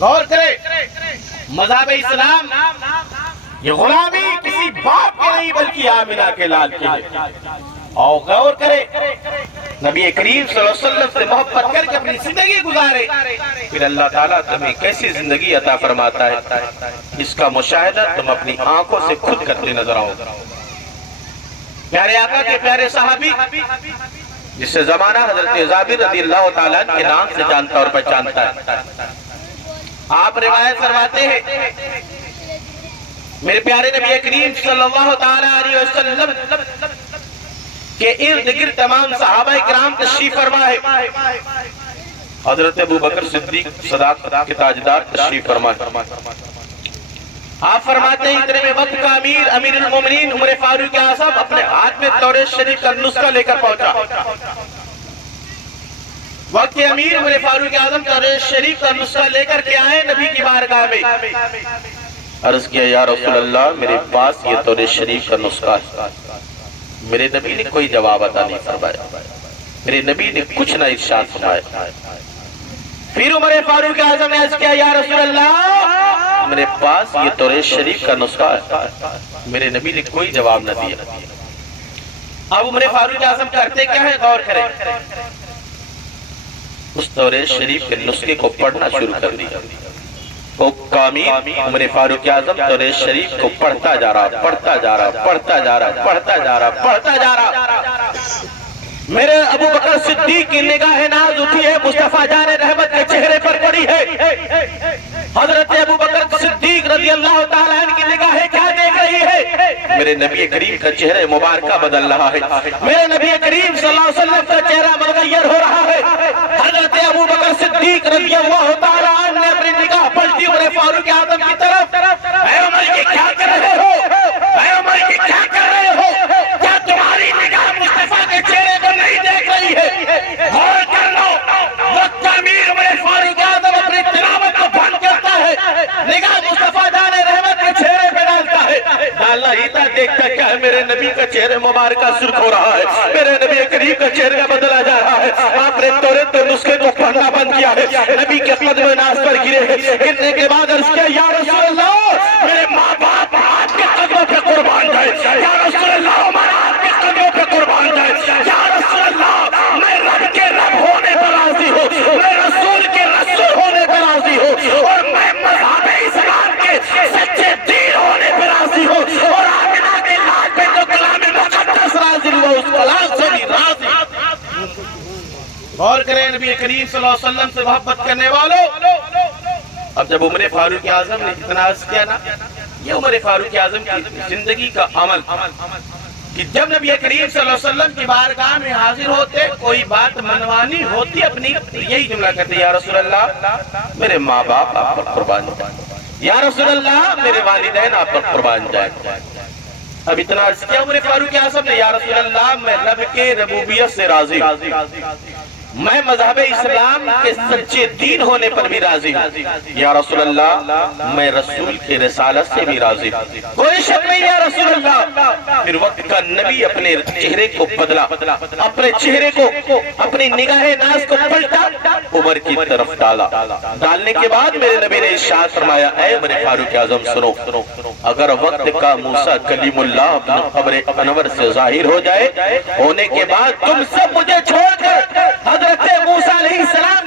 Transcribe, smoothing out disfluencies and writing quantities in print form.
غور کرے، مذہب اسلام یہ غلامی کسی باپ کے نہیں بلکہ آمنہ کے لال کے لیے. اور غور کرے، نبی کریم صلی اللہ علیہ وسلم سے محبت کر کے اپنی زندگی گزارے، پھر اللہ تعالیٰ تمہیں کیسی زندگی عطا فرماتا ہے، اس کا مشاہدہ تم اپنی آنکھوں سے خود کرتے نظر آؤ. پیارے آقا کے پیارے صحابی جس سے زمانہ حضرت جابر رضی اللہ تعالیٰ عنہ کے نام سے جانتا اور پہچانتا ہے، آپ روایت فرماتے ہیں میرے پیارے نبی کریم صلی اللہ تعالیٰ علیہ وسلم کے ارد گرد تمام صحابہ کرام تشریف فرما ہے. حضرت ابو بکر صدیق صداقت کے تاجدار تشریف فرما ہے. آپ فرماتے ہیں اتنے میں وقت کا امیر المومنین عمر فاروق اعظم اپنے ہاتھ میں توریت شریف کا نسخہ لے کر پہنچا. وقت کے امیر عمر فاروق اعظم توریت شریف کا نسخہ لے کر کے آئے نبی کی بارگاہ میں. عرض کیا یا رسول اللہ میرے پاس یہ توریت شریف کا نسخہ ہے. میرے نبی نے کوئی جواب عطا نہیں فرمایا، میرے نبی نے کچھ نہ ارشاد فرمایا. پھر عمر فاروق اعظم نے عرض کیا یا رسول اللہ میرے پاس یہ توریت شریف کا نسخہ ہے. میرے نبی نے کوئی جواب نہ دیا. اب عمر فاروق اعظم کرتے کیا ہے؟ غور کریں. اس توریت شریف کے نسخے کو پڑھنا شروع کر دیا. عمر فاروق اعظم توریت شریف کو پڑھتا جا رہا، پڑھتا جا رہا، پڑھتا جا رہا، پڑھتا جا رہا، پڑھتا جا رہا. میرے ابو بکر صدیق کی نگاہ ناز اٹھی ہے، مصطفیٰ جان رحمت کے چہرے پر پڑی ہے. حضرت ابو بکر صدیق رضی اللہ تعالیٰ عنہ کی نگاہیں کیا دیکھ رہی ہے؟ میرے نبی کریم کا چہرہ مبارکہ بدل رہا ہے. میرے نبی کریم صلی اللہ علیہ وسلم کا چہرہ متغیر ہو رہا ہے. حضرت ابو بکر صدیق رضی اللہ تعالیٰ عنہ نے اپنی نگاہ پلٹی عمر فاروق اعظم کی طرف. اے عمر یہ کیا کر رہے ہو؟ اے عمر یہ کیا کر رہے ہو؟ کیا تمہاری نگاہ مصطفیٰ کے چہرے کو نہیں دیکھ رہی ہے؟ غور کر لو. وقت امیر عمر فاروق اعظم اپنی تلاوت کو بند کرتا ہے، نگاہ مصطفیٰ جان رحمت کے چہرے پہ ڈالتا ہے. ڈالنا ہی تھا، دیکھتا کیا ہے؟ میرے نبی کا چہرہ مبارکہ سرخ ہو رہا ہے، میرے نبی کریم کا چہرہ بدلا جا رہا ہے. آپ نے توریت کے نسخے کو پڑھنا بند کیا ہے. نبی کے قدم ناز پر گرے ہیں. گرنے کے بعد عرض کیا یا رسول اللہ میرے ماں باپ آپ کے قدموں پہ قربان جائے. یا رسول اللہ ہمارا آپ کے قدموں پہ قربان جائے. یا رسول اللہ میں رب کے رب ہونے پر راضی ہوں، میں رسول کے رسول ہونے پر راضی ہوں، اور میں مذہب اسلام کے سچے دین ہونے پر راضی ہوں، اور آمنہ کے لال پہ جو کلام مقدس نازل ہوا اس کلام سے بھی راضی. غور کریں نبی کریم صلی اللہ علیہ وسلم سے محبت کرنے والوں. اب جب عمر فاروق اعظم نے اتنا عرض کیا نا، یہ عمر فاروق اعظم کی زندگی کا عمل کہ جب نبی کریم صلی اللہ علیہ وسلم کی بارگاہ میں حاضر ہوتے، کوئی بات منوانی ہوتی اپنی یہی جملہ کہتے یا رسول اللہ میرے ماں باپ آپ پر قربان جائیں. یا رسول اللہ میرے والدین آپ پر قربان جائیں. اب اتنا عرض کیا عمر فاروق اعظم نے یا رسول اللہ میں رب کے ربوبیت سے راضی ہوں، میں مذہب اسلام کے سچے دین ہونے پر بھی راضی ہوں. یا رسول اللہ میں رسول کی رسالت سے بھی راضی ہوں، کوئی شک نہیں یا رسول اللہ. پھر وقت کا نبی اپنے چہرے کو بدلا، اپنے چہرے کو اپنی نگاہ ناز کو پلٹا، عمر کی طرف ڈالا. ڈالنے کے بعد میرے نبی نے ارشاد فرمایا اے عمر فاروق اعظم سنو، اگر وقت کا موسیٰ کلیم اللہ اپنے قبر انور سے ظاہر ہو جائے، ہونے کے بعد تم سب مجھے چھوڑ کر حضرت موسیٰ علیہ السلام